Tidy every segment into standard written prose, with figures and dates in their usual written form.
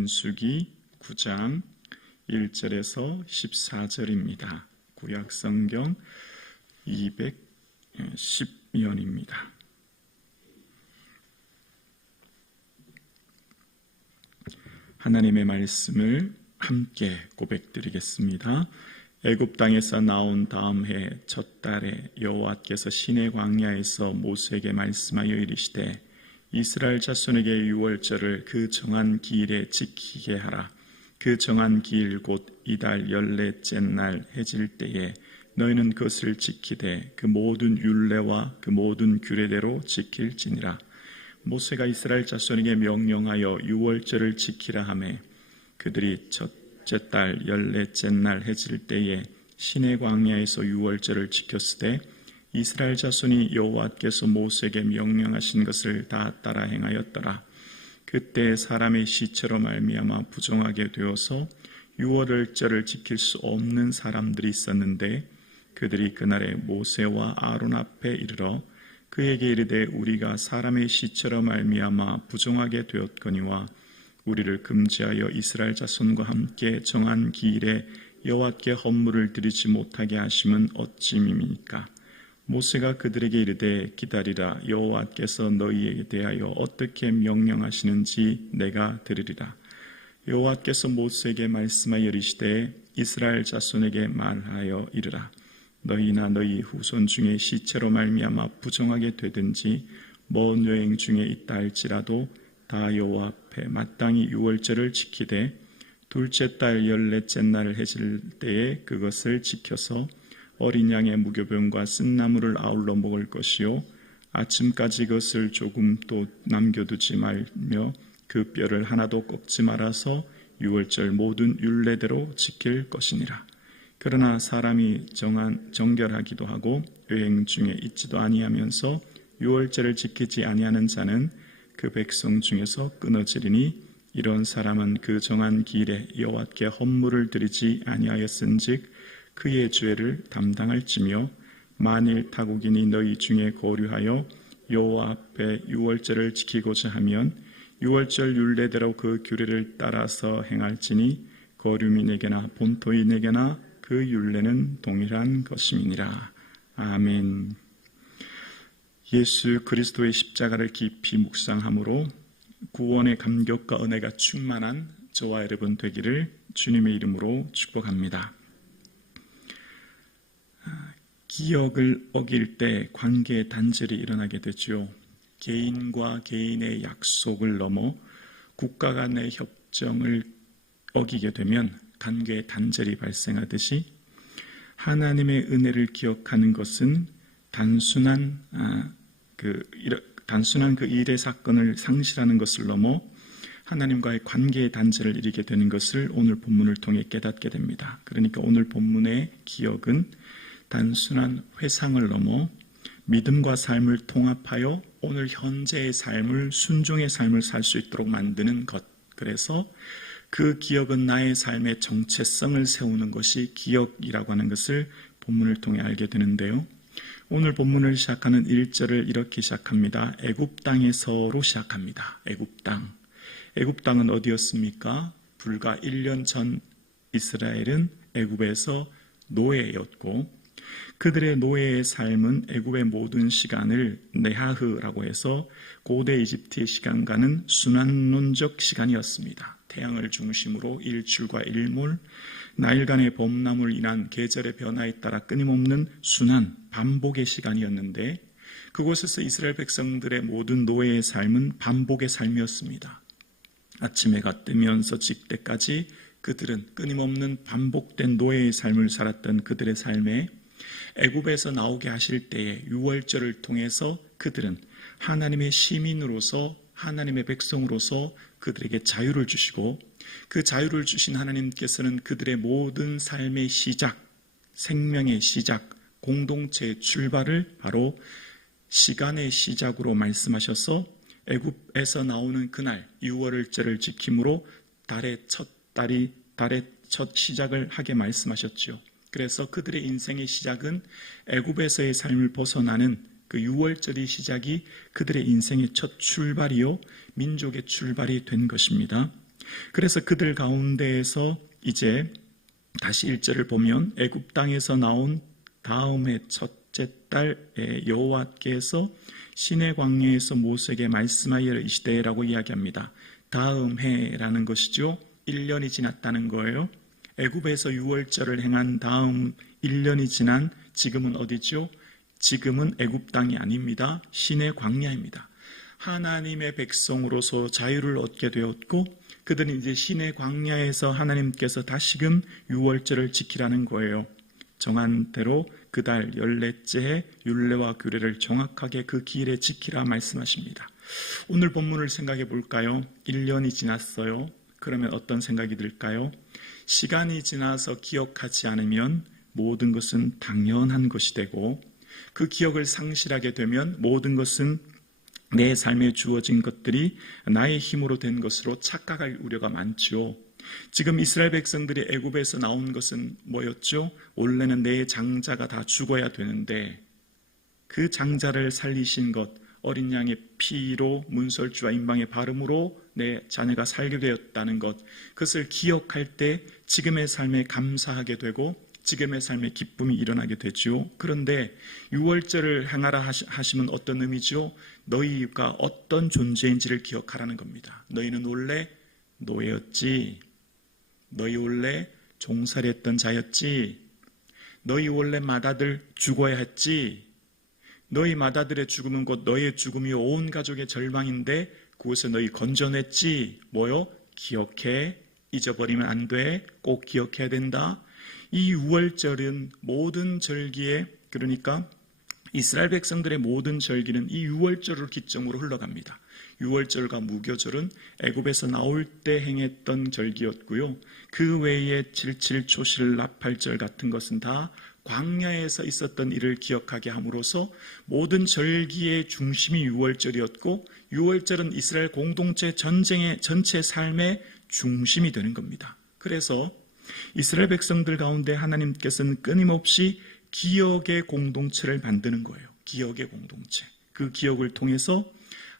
민수기 9장 1절에서 14절입니다. 구약성경 210면입니다. 하나님의 말씀을 함께 고백드리겠습니다. 애굽 땅에서 나온 다음 해 첫 달에 여호와께서 시내 광야에서 모세에게 말씀하여 이르시되 이스라엘 자손에게 유월절을 그 정한 기일에 지키게 하라. 그 정한 기일 곧 이달 14째 날 해질 때에 너희는 그것을 지키되 그 모든 율례와 그 모든 규례대로 지킬지니라. 모세가 이스라엘 자손에게 명령하여 유월절을 지키라 하매 그들이 첫째 달 14째 날 해질 때에 시내 광야에서 유월절을 지켰으되 이스라엘 자손이 여호와께서 모세에게 명령하신 것을 다 따라 행하였더라. 그때 사람의 시체로 말미암아 부정하게 되어서 유월절을 지킬 수 없는 사람들이 있었는데 그들이 그날에 모세와 아론 앞에 이르러 그에게 이르되 우리가 사람의 시체로 말미암아 부정하게 되었거니와 우리를 금지하여 이스라엘 자손과 함께 정한 기일에 여호와께 헌물을 드리지 못하게 하심은 어찌임이니까. 모세가 그들에게 이르되 기다리라. 여호와께서 너희에게 대하여 어떻게 명령하시는지 내가 들으리라. 여호와께서 모세에게 말씀하여 이르시되 이스라엘 자손에게 말하여 이르라. 너희나 너희 후손 중에 시체로 말미암아 부정하게 되든지 먼 여행 중에 있다 할지라도 다 여호와 앞에 마땅히 유월절을 지키되 둘째 달 14째 날을 해질 때에 그것을 지켜서 어린 양의 무교병과 쓴나물을 아울러 먹을 것이요 아침까지 그것을 조금도 남겨두지 말며 그 뼈를 하나도 꺾지 말아서 유월절 모든 율례대로 지킬 것이니라. 그러나 사람이 정결하기도 하고 여행 중에 있지도 아니하면서 유월절을 지키지 아니하는 자는 그 백성 중에서 끊어지리니 이런 사람은 그 정한 기일에 여호와께 헌물을 드리지 아니하였은즉 그의 죄를 담당할지며 만일 타국인이 너희 중에 거류하여 여호와 앞에 유월절을 지키고자 하면 유월절 율례대로 그 규례를 따라서 행할지니 거류민에게나 본토인에게나 그 율례는 동일한 것임이니라. 아멘. 예수 그리스도의 십자가를 깊이 묵상함으로 구원의 감격과 은혜가 충만한 저와 여러분 되기를 주님의 이름으로 축복합니다. 기억을 어길 때 관계의 단절이 일어나게 되죠. 개인과 개인의 약속을 넘어 국가 간의 협정을 어기게 되면 관계의 단절이 발생하듯이 하나님의 은혜를 기억하는 것은 단순한 그 일의 사건을 상실하는 것을 넘어 하나님과의 관계의 단절을 이루게 되는 것을 오늘 본문을 통해 깨닫게 됩니다. 그러니까 오늘 본문의 기억은 단순한 회상을 넘어 믿음과 삶을 통합하여 오늘 현재의 삶을 순종의 삶을 살 수 있도록 만드는 것. 그래서 그 기억은 나의 삶의 정체성을 세우는 것이 기억이라고 하는 것을 본문을 통해 알게 되는데요. 오늘 본문을 시작하는 1절을 이렇게 시작합니다. 애굽 땅에서로 시작합니다. 애굽 땅. 애굽 땅은 어디였습니까? 불과 1년 전 이스라엘은 애굽에서 노예였고 그들의 노예의 삶은 애굽의 모든 시간을 네하흐라고 해서 고대 이집트의 시간과는 순환론적 시간이었습니다. 태양을 중심으로 일출과 일몰, 나일간의 봄나물 인한 계절의 변화에 따라 끊임없는 순환, 반복의 시간이었는데 그곳에서 이스라엘 백성들의 모든 노예의 삶은 반복의 삶이었습니다. 아침 해가 뜨면서 질 때까지 그들은 끊임없는 반복된 노예의 삶을 살았던 그들의 삶에 애굽에서 나오게 하실 때에 유월절을 통해서 그들은 하나님의 시민으로서 하나님의 백성으로서 그들에게 자유를 주시고 그 자유를 주신 하나님께서는 그들의 모든 삶의 시작, 생명의 시작, 공동체의 출발을 바로 시간의 시작으로 말씀하셔서 애굽에서 나오는 그날 유월절을 지킴으로 달의 첫 시작을 하게 말씀하셨죠. 그래서 그들의 인생의 시작은 애굽에서의 삶을 벗어나는 그 유월절의 시작이 그들의 인생의 첫 출발이요 민족의 출발이 된 것입니다. 그래서 그들 가운데에서 이제 다시 1절을 보면 애굽 땅에서 나온 다음 해 첫째 달 여호와께서 시내 광야에서 모세에게 말씀하여 이르시되라고 이야기합니다. 다음 해라는 것이죠. 1년이 지났다는 거예요. 애굽에서 유월절을 행한 다음 1년이 지난 지금은 어디죠? 지금은 애굽 땅이 아닙니다. 시내 광야입니다. 하나님의 백성으로서 자유를 얻게 되었고 그들은 이제 시내 광야에서 하나님께서 다시금 유월절을 지키라는 거예요. 정한 대로 그달 14째 율례와 규례를 정확하게 그 기일에 지키라 말씀하십니다. 오늘 본문을 생각해 볼까요? 1년이 지났어요. 그러면 어떤 생각이 들까요? 시간이 지나서 기억하지 않으면 모든 것은 당연한 것이 되고 그 기억을 상실하게 되면 모든 것은 내 삶에 주어진 것들이 나의 힘으로 된 것으로 착각할 우려가 많죠. 지금 이스라엘 백성들이 애굽에서 나온 것은 뭐였죠? 원래는 내 장자가 다 죽어야 되는데 그 장자를 살리신 것, 어린 양의 피로 문설주와 임방의 발음으로 내 자녀가 살게 되었다는 것, 그것을 기억할 때 지금의 삶에 감사하게 되고 지금의 삶에 기쁨이 일어나게 되죠. 그런데 유월절을 행하라 하시면 어떤 의미죠? 너희가 어떤 존재인지를 기억하라는 겁니다. 너희는 원래 노예였지. 너희 원래 종살이 했던 자였지. 너희 원래 맏아들 죽어야 했지. 너희 맏아들의 죽음은 곧 너희의 죽음이 온 가족의 절망인데 그것에 너희 건져냈지. 뭐요? 기억해. 잊어버리면 안 돼. 꼭 기억해야 된다. 이 유월절은 모든 절기에, 그러니까 이스라엘 백성들의 모든 절기는 이 유월절을 기점으로 흘러갑니다. 유월절과 무교절은 애굽에서 나올 때 행했던 절기였고요. 그 외에 칠칠초실 나팔절 같은 것은 다 광야에서 있었던 일을 기억하게 함으로써 모든 절기의 중심이 유월절이었고 유월절은 이스라엘 공동체 전쟁의 전체 삶의 중심이 되는 겁니다. 그래서 이스라엘 백성들 가운데 하나님께서는 끊임없이 기억의 공동체를 만드는 거예요. 기억의 공동체. 그 기억을 통해서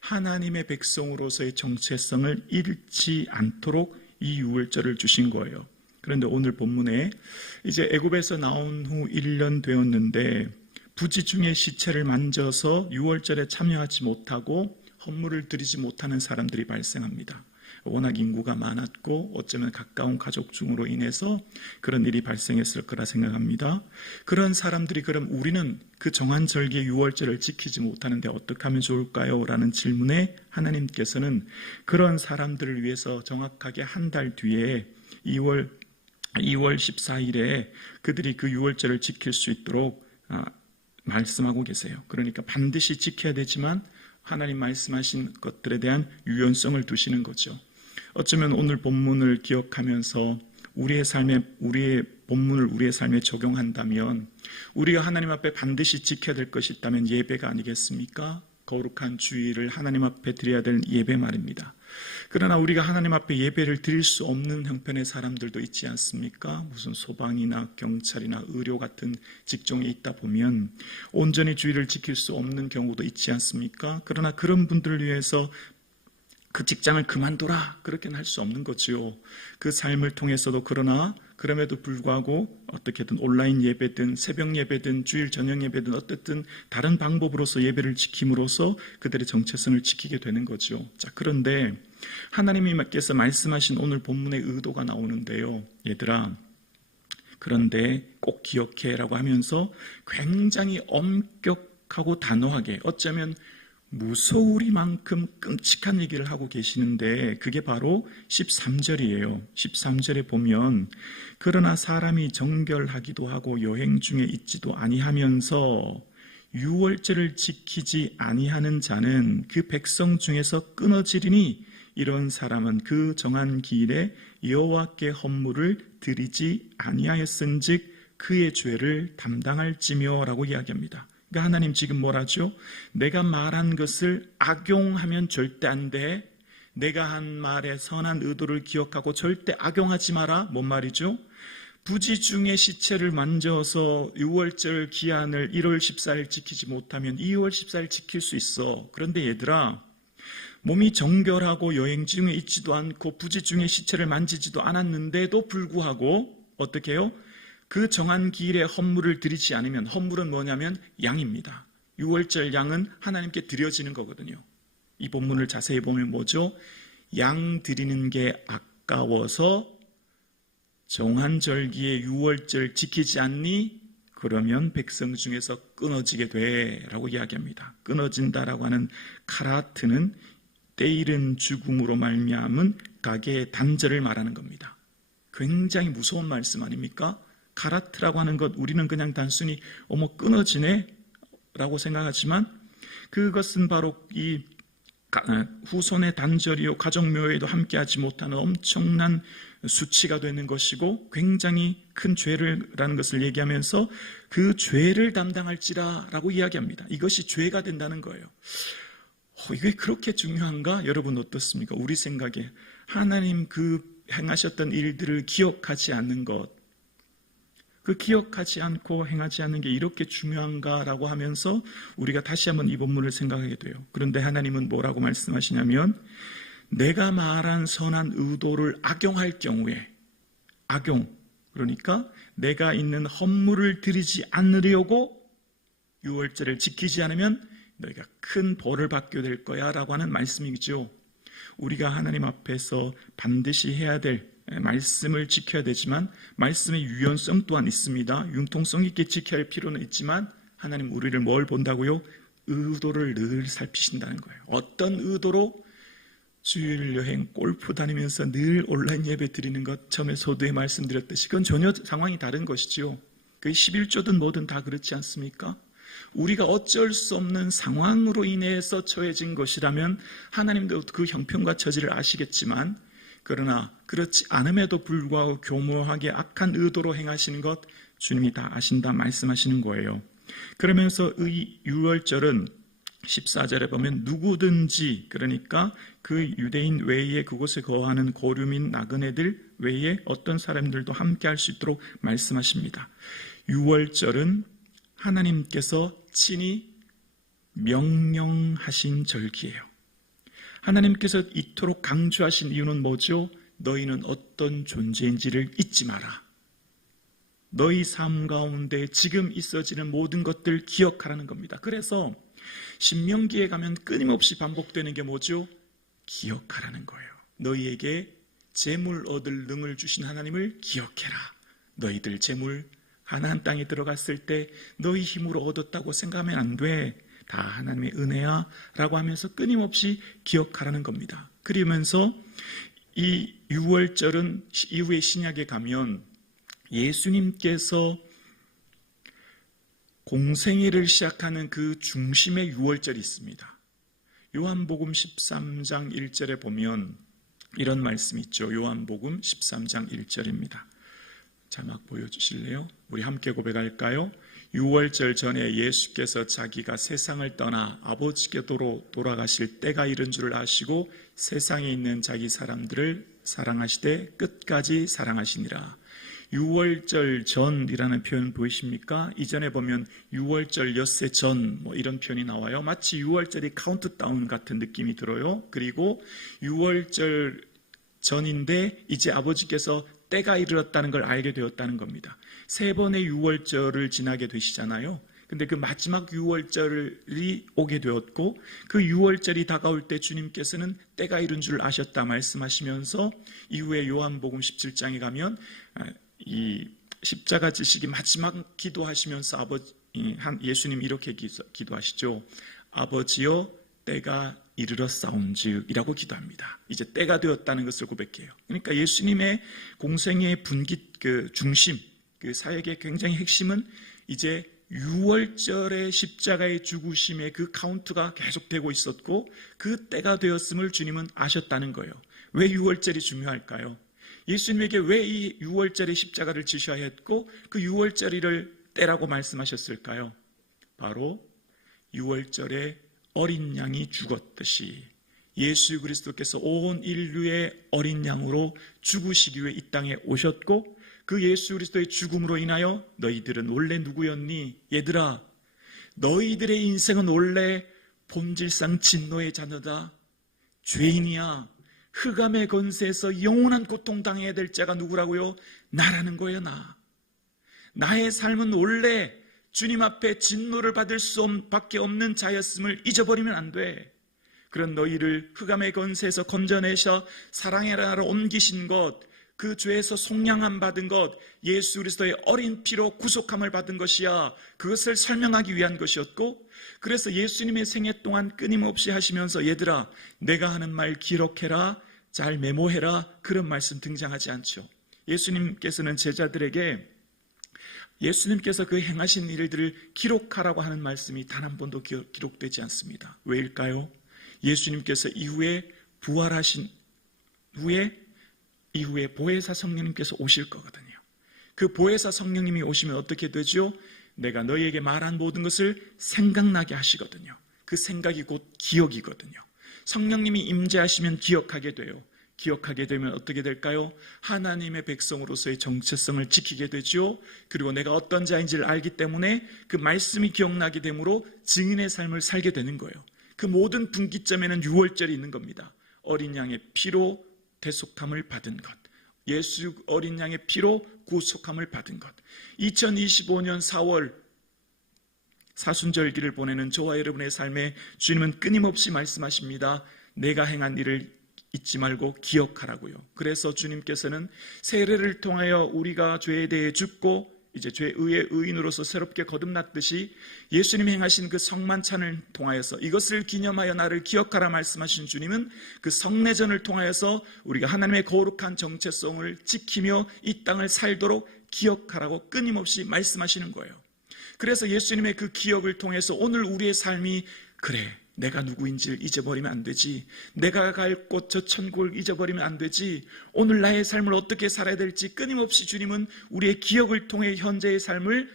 하나님의 백성으로서의 정체성을 잃지 않도록 이 유월절을 주신 거예요. 그런데 오늘 본문에 이제 애굽에서 나온 후 1년 되었는데 부지중의 시체를 만져서 유월절에 참여하지 못하고 헌물을 드리지 못하는 사람들이 발생합니다. 워낙 인구가 많았고 어쩌면 가까운 가족 중으로 인해서 그런 일이 발생했을 거라 생각합니다. 그런 사람들이 그럼 우리는 그 정한 절기의 유월절을 지키지 못하는데 어떻게 하면 좋을까요? 라는 질문에 하나님께서는 그런 사람들을 위해서 정확하게 한 달 뒤에 2월 14일에 그들이 그 유월절을 지킬 수 있도록 말씀하고 계세요. 그러니까 반드시 지켜야 되지만 하나님 말씀하신 것들에 대한 유연성을 두시는 거죠. 어쩌면 오늘 본문을 기억하면서 우리의 본문을 우리의 삶에 적용한다면 우리가 하나님 앞에 반드시 지켜야 될 것이 있다면 예배가 아니겠습니까? 거룩한 주일을 하나님 앞에 드려야 될 예배 말입니다. 그러나 우리가 하나님 앞에 예배를 드릴 수 없는 형편의 사람들도 있지 않습니까? 무슨 소방이나 경찰이나 의료 같은 직종에 있다 보면 온전히 주일을 지킬 수 없는 경우도 있지 않습니까? 그러나 그런 분들을 위해서 그 직장을 그만둬라 그렇게는 할 수 없는 거죠. 그 삶을 통해서도 그러나 그럼에도 불구하고 어떻게든 온라인 예배든 새벽 예배든 주일 저녁 예배든 어쨌든 다른 방법으로서 예배를 지킴으로써 그들의 정체성을 지키게 되는 거죠. 자, 그런데 하나님께서 말씀하신 오늘 본문의 의도가 나오는데요. 얘들아, 그런데 꼭 기억해라고 하면서 굉장히 엄격하고 단호하게 어쩌면 무서우리만큼 끔찍한 얘기를 하고 계시는데 그게 바로 13절이에요. 13절에 보면 그러나 사람이 정결하기도 하고 여행 중에 있지도 아니하면서 유월절을 지키지 아니하는 자는 그 백성 중에서 끊어지리니 이런 사람은 그 정한 기일에 여호와께 헌물을 드리지 아니하였은즉 그의 죄를 담당할지며 라고 이야기합니다. 그러니까 하나님 지금 뭐라죠? 내가 말한 것을 악용하면 절대 안 돼. 내가 한 말의 선한 의도를 기억하고 절대 악용하지 마라. 뭔 말이죠? 부지중의 시체를 만져서 6월절 기한을 1월 14일 지키지 못하면 2월 14일 지킬 수 있어. 그런데 얘들아, 몸이 정결하고 여행 중에 있지도 않고 부지 중에 시체를 만지지도 않았는데도 불구하고 어떻게 해요? 그 정한 기일에 헌물을 드리지 않으면, 헌물은 뭐냐면 양입니다. 유월절 양은 하나님께 드려지는 거거든요. 이 본문을 자세히 보면 뭐죠? 양 드리는 게 아까워서 정한 절기에 유월절 지키지 않니? 그러면 백성 중에서 끊어지게 돼 라고 이야기합니다. 끊어진다라고 하는 카라트는 때이른 죽음으로 말미암은 가게의 단절을 말하는 겁니다. 굉장히 무서운 말씀 아닙니까? 카라트라고 하는 것, 우리는 그냥 단순히 어머 끊어지네 라고 생각하지만 그것은 바로 이 후손의 단절이요 가정묘회에도 함께하지 못하는 엄청난 수치가 되는 것이고 굉장히 큰 죄라는 것을 얘기하면서 그 죄를 담당할지라 라고 이야기합니다. 이것이 죄가 된다는 거예요. 이게 그렇게 중요한가? 여러분 어떻습니까? 우리 생각에 하나님 그 행하셨던 일들을 기억하지 않는 것, 그 기억하지 않고 행하지 않는 게 이렇게 중요한가라고 하면서 우리가 다시 한번 이 본문을 생각하게 돼요. 그런데 하나님은 뭐라고 말씀하시냐면 내가 말한 선한 의도를 악용할 경우에, 그러니까 내가 있는 헌물을 드리지 않으려고 유월절을 지키지 않으면 너희가 큰 벌을 받게 될 거야 라고 하는 말씀이죠. 우리가 하나님 앞에서 반드시 해야 될 말씀을 지켜야 되지만 말씀의 유연성 또한 있습니다. 융통성 있게 지켜야 할 필요는 있지만 하나님 우리를 뭘 본다고요? 의도를 늘 살피신다는 거예요. 어떤 의도로? 주일 여행 골프 다니면서 늘 온라인 예배 드리는 것, 처음에 소두에 말씀드렸듯이 그건 전혀 상황이 다른 것이죠. 그 11조든 뭐든 다 그렇지 않습니까? 우리가 어쩔 수 없는 상황으로 인해서 처해진 것이라면 하나님도 그 형편과 처지를 아시겠지만 그러나 그렇지 않음에도 불구하고 교묘하게 악한 의도로 행하시는 것 주님이 다 아신다 말씀하시는 거예요. 그러면서 이 유월절은 14절에 보면 누구든지, 그러니까 그 유대인 외에 그곳에 거하는 고류민 나그네들 외에 어떤 사람들도 함께 할 수 있도록 말씀하십니다. 유월절은 하나님께서 친히 명령하신 절기예요. 하나님께서 이토록 강조하신 이유는 뭐죠? 너희는 어떤 존재인지를 잊지 마라. 너희 삶 가운데 지금 있어지는 모든 것들 기억하라는 겁니다. 그래서 신명기에 가면 끊임없이 반복되는 게 뭐죠? 기억하라는 거예요. 너희에게 재물 얻을 능을 주신 하나님을 기억해라. 너희들 재물 가나안 땅에 들어갔을 때 너희 힘으로 얻었다고 생각하면 안 돼. 다 하나님의 은혜야 라고 하면서 끊임없이 기억하라는 겁니다. 그러면서 이 유월절은 이후에 신약에 가면 예수님께서 공생애를 시작하는 그 중심의 유월절이 있습니다. 요한복음 13장 1절에 보면 이런 말씀이 있죠. 요한복음 13장 1절입니다. 자막 보여주실래요? 우리 함께 고백할까요? 유월절 전에 예수께서 자기가 세상을 떠나 아버지께로 돌아가실 때가 이른 줄을 아시고 세상에 있는 자기 사람들을 사랑하시되 끝까지 사랑하시니라. 유월절 전이라는 표현 보이십니까? 이전에 보면 유월절 엿새 전 이런 표현이 나와요. 마치 유월절이 카운트다운 같은 느낌이 들어요. 그리고 유월절 전인데 이제 아버지께서 때가 이르렀다는 걸 알게 되었다는 겁니다. 3번의 유월절을 지나게 되시잖아요. 근데 그 마지막 유월절이 오게 되었고 그 유월절이 다가올 때 주님께서는 때가 이른 줄 아셨다 말씀하시면서 이후에 요한복음 17장에 가면 이 십자가 지시기 마지막 기도하시면서 예수님 이렇게 기도하시죠. 아버지여 때가 이르렀사온즉 이라고 기도합니다. 이제 때가 되었다는 것을 고백해요. 그러니까 예수님의 공생의 분기 그 중심, 그 사역의 굉장히 핵심은 이제 유월절의 십자가의 죽으심의 그 카운트가 계속되고 있었고 그 때가 되었음을 주님은 아셨다는 거예요. 왜 유월절이 중요할까요? 예수님에게 왜 이 유월절의 십자가를 지셔야 했고 그 유월절을 때라고 말씀하셨을까요? 바로 유월절에 어린 양이 죽었듯이 예수 그리스도께서 온 인류의 어린 양으로 죽으시기 위해 이 땅에 오셨고 그 예수 그리스도의 죽음으로 인하여 너희들은 원래 누구였니? 얘들아, 너희들의 인생은 원래 본질상 진노의 자녀다. 죄인이야. 흑암의 권세에서 영원한 고통 당해야 될 자가 누구라고요? 나라는 거예요. 나의 삶은 원래 주님 앞에 진노를 받을 수밖에 없는 자였음을 잊어버리면 안 돼. 그런 너희를 흑암의 권세에서 건져내셔 사랑의 나라로 옮기신 것, 그 죄에서 속량함 받은 것, 예수 그리스도의 어린 피로 구속함을 받은 것이야. 그것을 설명하기 위한 것이었고, 그래서 예수님의 생애 동안 끊임없이 하시면서 얘들아, 내가 하는 말 기록해라, 잘 메모해라, 그런 말씀 등장하지 않죠. 예수님께서는 제자들에게 예수님께서 그 행하신 일들을 기록하라고 하는 말씀이 단 한 번도 기록되지 않습니다. 왜일까요? 예수님께서 이후에 부활하신 이후에 보혜사 성령님께서 오실 거거든요. 그 보혜사 성령님이 오시면 어떻게 되죠? 내가 너희에게 말한 모든 것을 생각나게 하시거든요. 그 생각이 곧 기억이거든요. 성령님이 임재하시면 기억하게 돼요. 기억하게 되면 어떻게 될까요? 하나님의 백성으로서의 정체성을 지키게 되죠. 그리고 내가 어떤 자인지를 알기 때문에 그 말씀이 기억나게 되므로 증인의 삶을 살게 되는 거예요. 그 모든 분기점에는 유월절이 있는 겁니다. 어린 양의 피로 대속함을 받은 것, 예수 어린 양의 피로 구속함을 받은 것. 2025년 4월 사순절기를 보내는 저와 여러분의 삶에 주님은 끊임없이 말씀하십니다. 내가 행한 일을 잊지 말고 기억하라고요. 그래서 주님께서는 세례를 통하여 우리가 죄에 대해 죽고 이제 죄의 의인으로서 새롭게 거듭났듯이 예수님이 행하신 그 성만찬을 통하여서 이것을 기념하여 나를 기억하라 말씀하신 주님은 그 성례전을 통하여서 우리가 하나님의 거룩한 정체성을 지키며 이 땅을 살도록 기억하라고 끊임없이 말씀하시는 거예요. 그래서 예수님의 그 기억을 통해서 오늘 우리의 삶이 그래, 내가 누구인지를 잊어버리면 안 되지. 내가 갈 곳 저 천국을 잊어버리면 안 되지. 오늘 나의 삶을 어떻게 살아야 될지 끊임없이 주님은 우리의 기억을 통해 현재의 삶을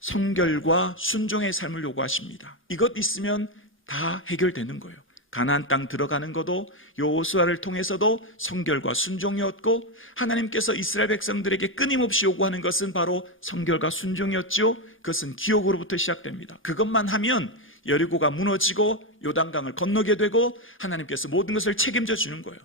성결과 순종의 삶을 요구하십니다. 이것 있으면 다 해결되는 거예요. 가나안 땅 들어가는 것도 여호수아를 통해서도 성결과 순종이었고 하나님께서 이스라엘 백성들에게 끊임없이 요구하는 것은 바로 성결과 순종이었죠. 그것은 기억으로부터 시작됩니다. 그것만 하면 여리고가 무너지고 요단강을 건너게 되고 하나님께서 모든 것을 책임져 주는 거예요.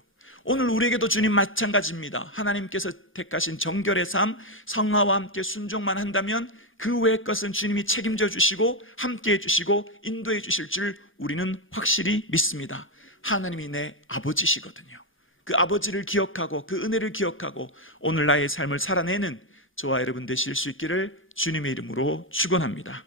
오늘 우리에게도 주님 마찬가지입니다. 하나님께서 택하신 정결의 삶, 성화와 함께 순종만 한다면 그 외의 것은 주님이 책임져 주시고 함께 해주시고 인도해 주실 줄 우리는 확실히 믿습니다. 하나님이 내 아버지시거든요. 그 아버지를 기억하고 그 은혜를 기억하고 오늘 나의 삶을 살아내는 저와 여러분 되실 수 있기를 주님의 이름으로 축원합니다.